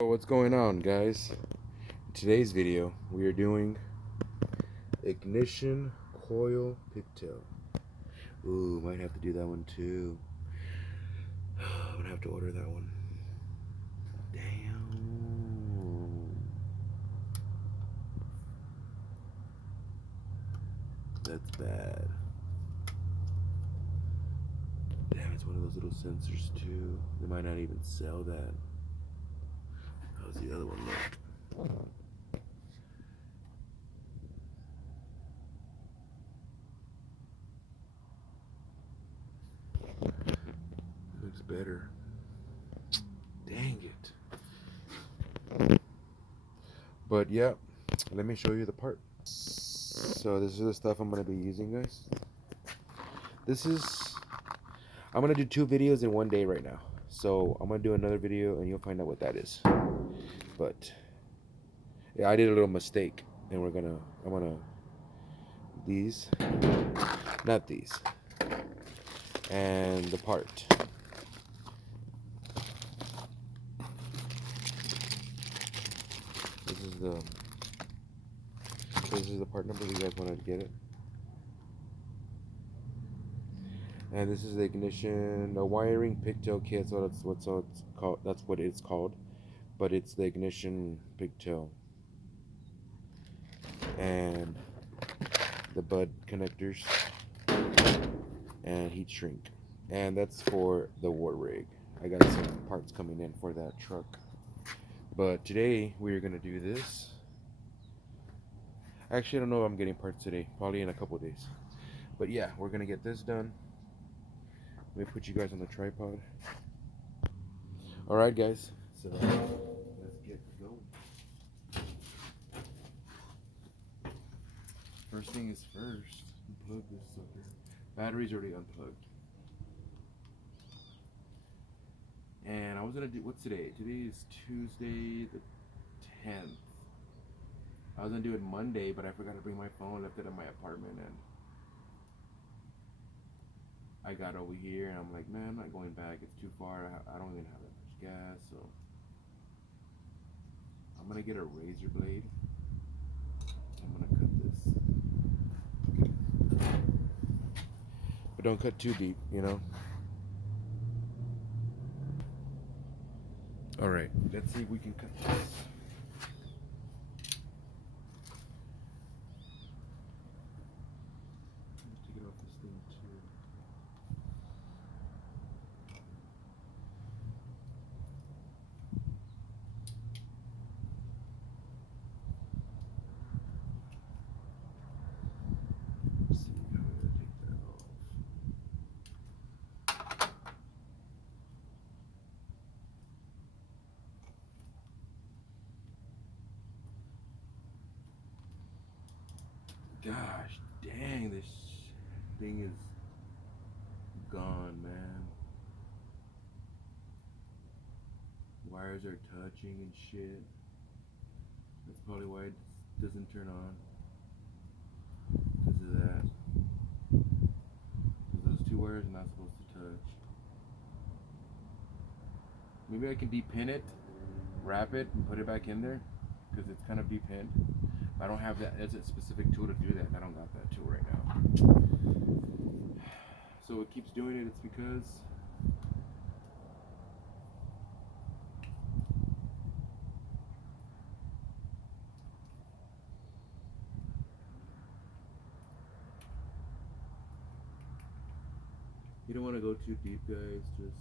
So what's going on, guys? In today's video we are doing ignition coil pigtail. Ooh, might have to do that one too. I'm gonna have to order that one. Damn. That's bad. Damn, it's one of those little sensors too. They might not even sell that. How's the other one look? Looks better. Dang it. But yeah, let me show you the part. So this is the stuff I'm going to be using, guys. I'm going to do 2 videos in one day right now. So I'm going to do another video and you'll find out what that is. But yeah, I did a little mistake and I'm going to these, not these, and the part. This is the part number if you guys want to get it. And this is the ignition, the wiring pigtail kit. So that's what it's called. That's what it's called. But it's the ignition pigtail and the bud connectors and heat shrink. And that's for the war rig. I got some parts coming in for that truck. But today we're gonna do this. Actually, I don't know if I'm getting parts today. Probably in a couple days. But yeah, we're gonna get this done. Let me put you guys on the tripod. Alright, guys. So let's get going. First thing is first. Unplug this sucker. Battery's already unplugged. And I was gonna do, what's today? Today is Tuesday the 10th. I was gonna do it Monday, but I forgot to bring my phone, left it at my apartment, and I got over here and I'm like, man, I'm not going back, it's too far, I don't even have that much gas, so I'm gonna get a razor blade. I'm gonna cut this. But don't cut too deep, you know? Alright, let's see if we can cut this. Take it off this thing too. Let's see how I'm gonna take that off. Gosh dang, this thing is gone, man. Wires are touching and shit. That's probably why it doesn't turn on. Because of that. Because those 2 wires are not supposed to touch. Maybe I can depin it, wrap it, and put it back in there. Because it's kind of depinned. I don't have that as a specific tool to do that. I don't got that tool right now. So it keeps doing it. It's because you don't want to go too deep, guys. Just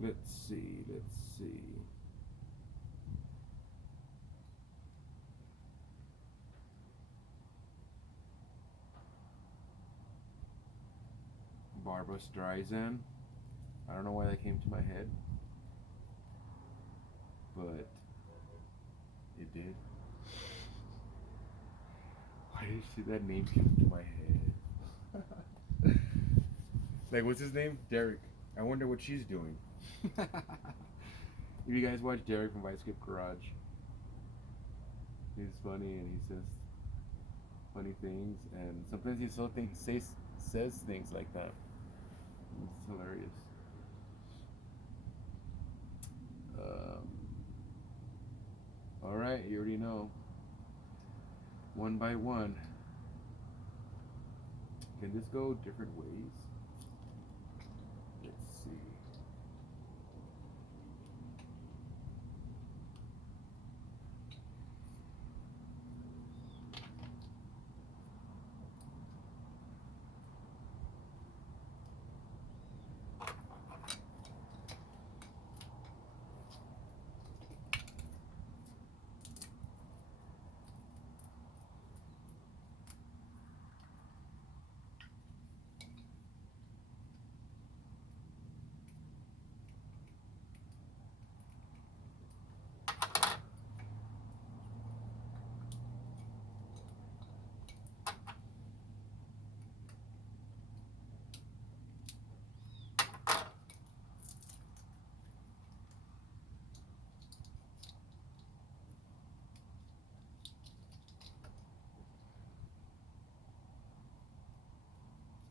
Let's see, let's see. Barbra Streisand. I don't know why that came to my head, but it did. Why did that name come to my head? Like, what's his name? Derek. I wonder what she's doing. If you guys watch Derek from Vice Skip Garage, he's funny and he says funny things, and sometimes he says things like that. It's hilarious. All right, you already know. One by one. Can this go different ways? Let's see.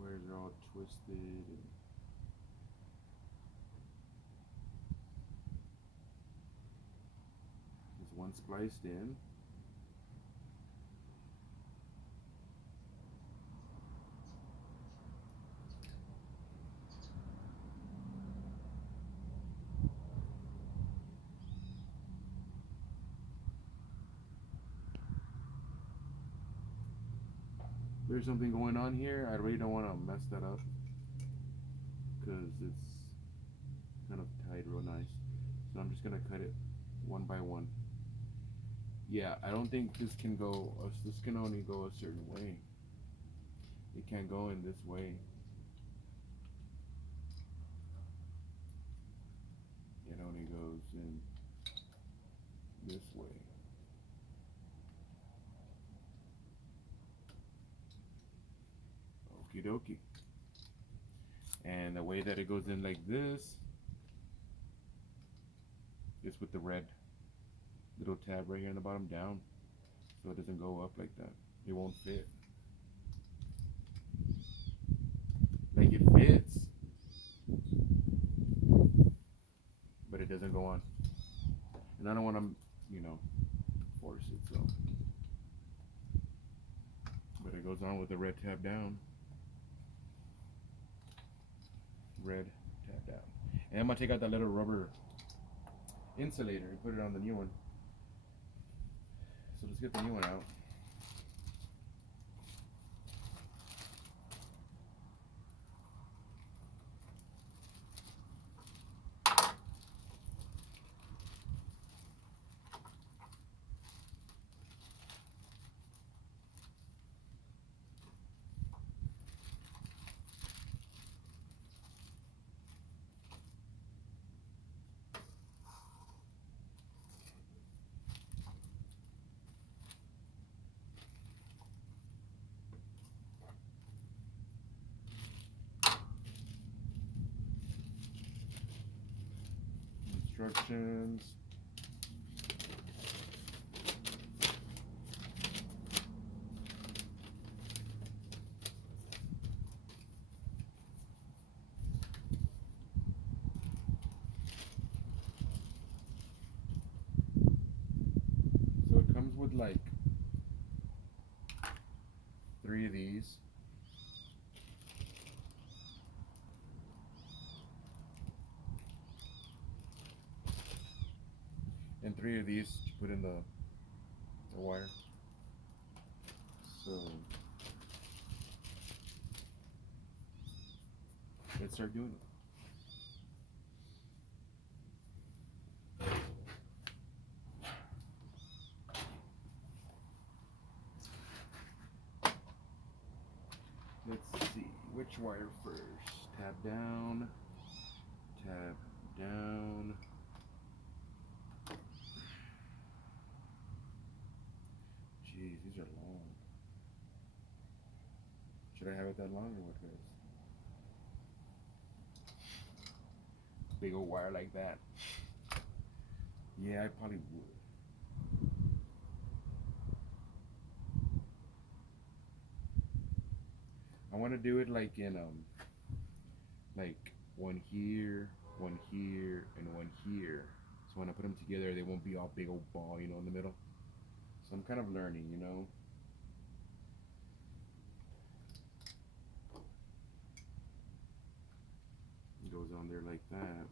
Wires are all twisted. And there's one spliced in. There's something going on here. I really don't want to mess that up because it's kind of tied real nice. So I'm just gonna cut it one by one. Yeah, I don't think this can go. This can only go a certain way. It can't go in this way. It only goes in this way. Okie dokie. And the way that it goes in like this is with the red little tab right here in the bottom down, so it doesn't go up like that. It won't fit. Like, it fits, but it doesn't go on. And I don't want to, force it, so. But it goes on with the red tab down. Red tab down. And I'm going to take out that little rubber insulator and put it on the new one. So let's get the new one out. Instructions. So it comes with like 3 of these. And 3 of these to put in the wire. So let's start doing it. wire first? Tab down, tab down. Jeez, these are long. Should I have it that long or what, guys? Big old wire like that. Yeah, I probably would. I want to do it like in like one here, and one here. So when I put them together, they won't be all big old ball, you know, in the middle. So I'm kind of learning, you know. It goes on there like that.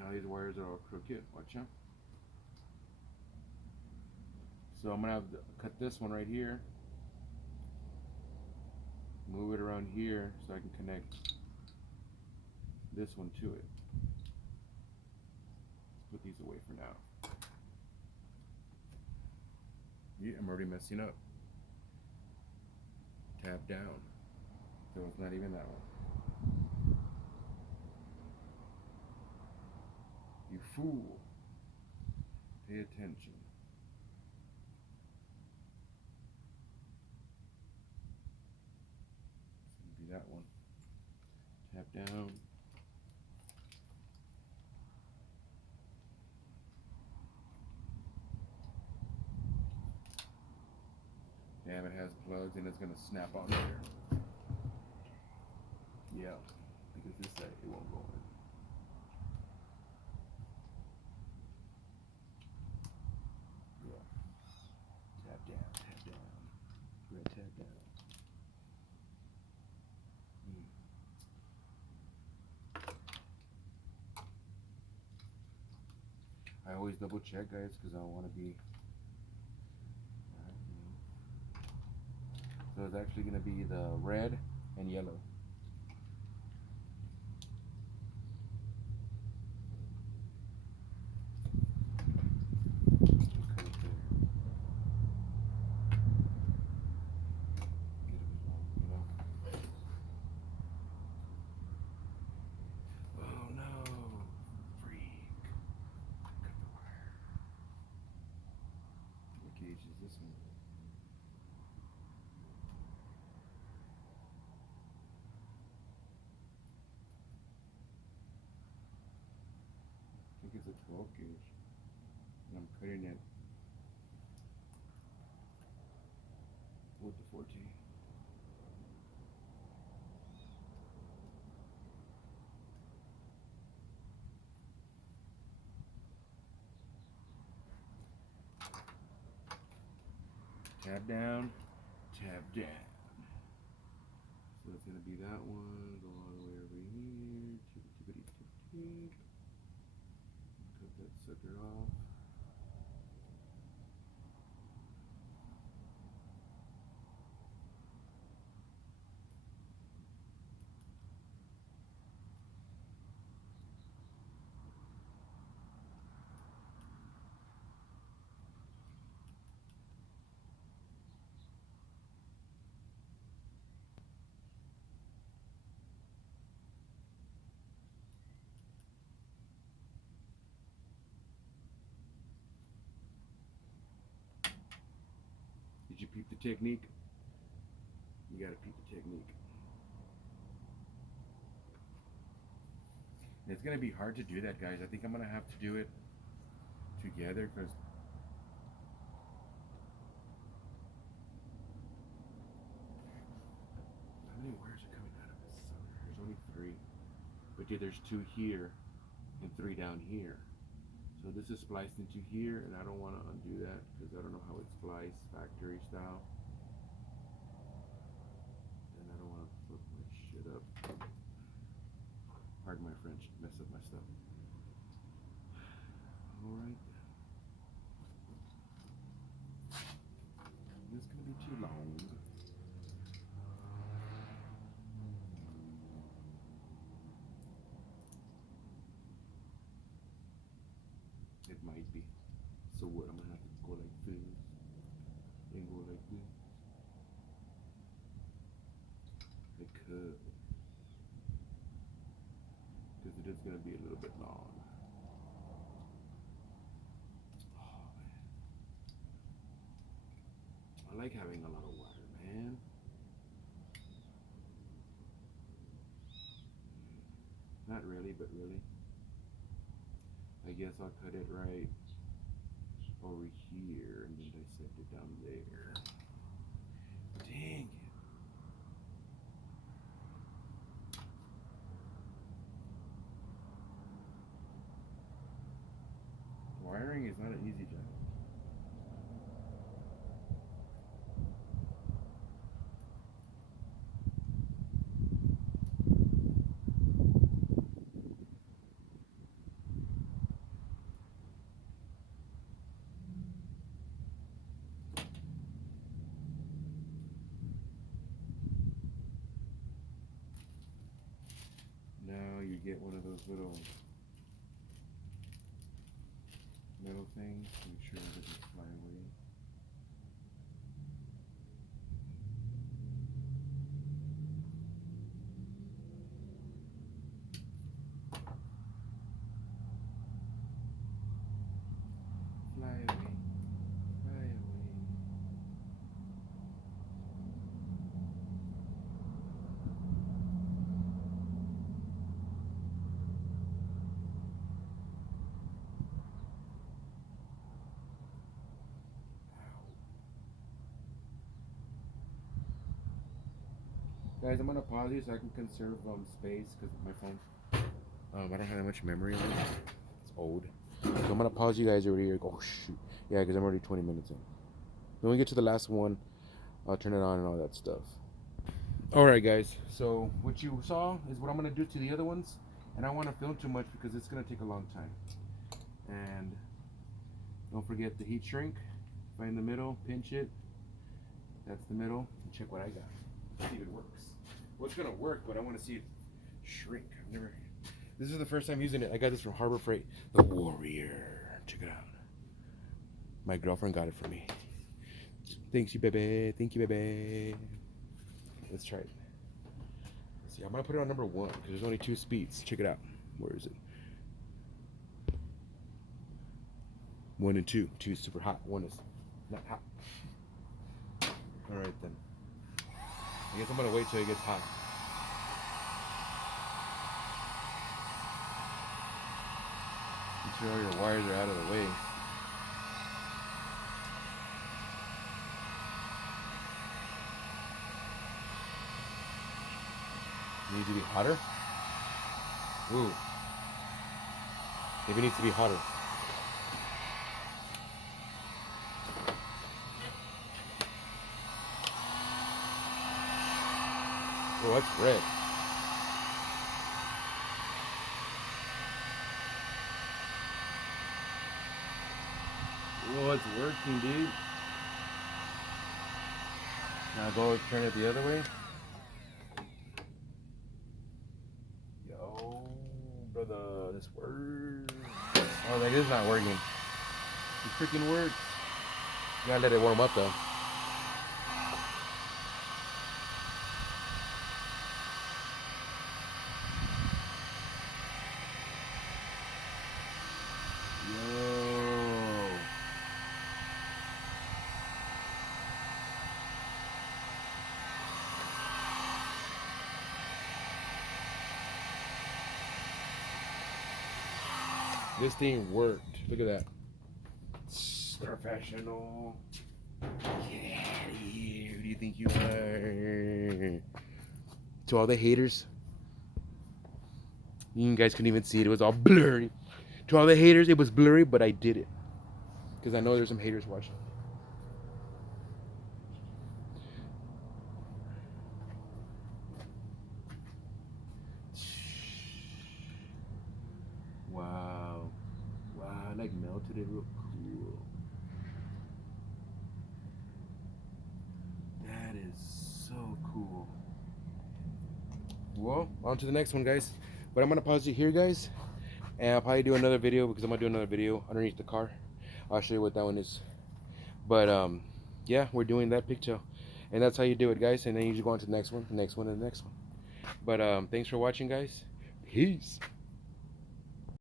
Now these wires are all crooked. Watch out. So I'm gonna have to cut this one right here, move it around here so I can connect this one to it. Let's put these away for now. Yeah, I'm already messing up. Tab down. So it's not even that one. You fool. Pay attention. It's gonna be that one. Tap down. Damn, it has plugs and it's gonna snap on there. Yeah, because this side it won't go in. Yeah. Tap down, tap down. Red tap down. I always double check, guys, because I don't want to be. So it's actually going to be the red and yellow. This one. I think it's a 12 gauge, and I'm cutting it with the 14. Tab down, tab down. So it's gonna be that one, go all the way over here, tippity-tippity-tippity. Cut that sucker off. Did you peep the technique? You gotta peep the technique. And it's gonna be hard to do that, guys. I think I'm gonna have to do it together because how many wires are coming out of this sucker? There's only 3. But yeah, there's 2 here and 3 down here. So this is spliced into here, and I don't want to undo that because I don't know how it's spliced factory style. And I don't want to flip my shit up. Pardon my French, mess up my stuff. Alright. This is going to be too long. it might be. So what? I'm gonna have to go like this and go like this. I could, because it is gonna be a little bit long. Oh, I like having a lot of wire, man. Not really, but really. I guess I'll cut it right over here and then dissect it down there. Dang it. Wiring is not an easy job. Now you get one of those little metal things to make sure that it doesn't fly away. Fly away, fly away. Guys, I'm gonna pause you so I can conserve space because my phone, I don't have that much memory on it. It's old. So I'm gonna pause you guys over here. Oh shoot, yeah, because I'm already 20 minutes in. When we get to the last one, I'll turn it on and all that stuff. All right, guys. So what you saw is what I'm gonna do to the other ones, and I don't want to film too much because it's gonna take a long time. And don't forget the heat shrink. Find the middle, pinch it. That's the middle. And check what I got. See if it works. Well, it's gonna work, but I want to see it shrink. I've never. This is the first time using it. I got this from Harbor Freight. The Warrior. Check it out. My girlfriend got it for me. Thank you, baby. Thank you, baby. Let's try it. Let's see, I'm gonna put it on number 1 because there's only 2 speeds. Check it out. Where is it? 1 and 2. 2 is super hot. 1 is not hot. All right then. I guess I'm gonna wait till it gets hot. Make sure all your wires are out of the way. Needs to be hotter? Ooh. Maybe it needs to be hotter. Oh, that's red. Oh, it's working, dude. Now go turn it the other way. Yo, brother, this works. Oh, that is not working. It freaking works. You gotta let it warm up though. This thing worked. Look at that. It's professional. Get out of here. Who do you think you are? To all the haters. You guys couldn't even see it. It was all blurry. To all the haters, it was blurry, but I did it. Because I know there's some haters watching. Wow. Wow, I like melted it real cool. That is so cool. Well, on to the next one, guys. But I'm going to pause it here, guys. And I'll probably do another video because I'm gonna do another video underneath the car. I'll show you what that one is. But yeah, we're doing that pigtail, and that's how you do it, guys. And then you just go on to the next one, the next one, and the next one. But thanks for watching, guys. Peace.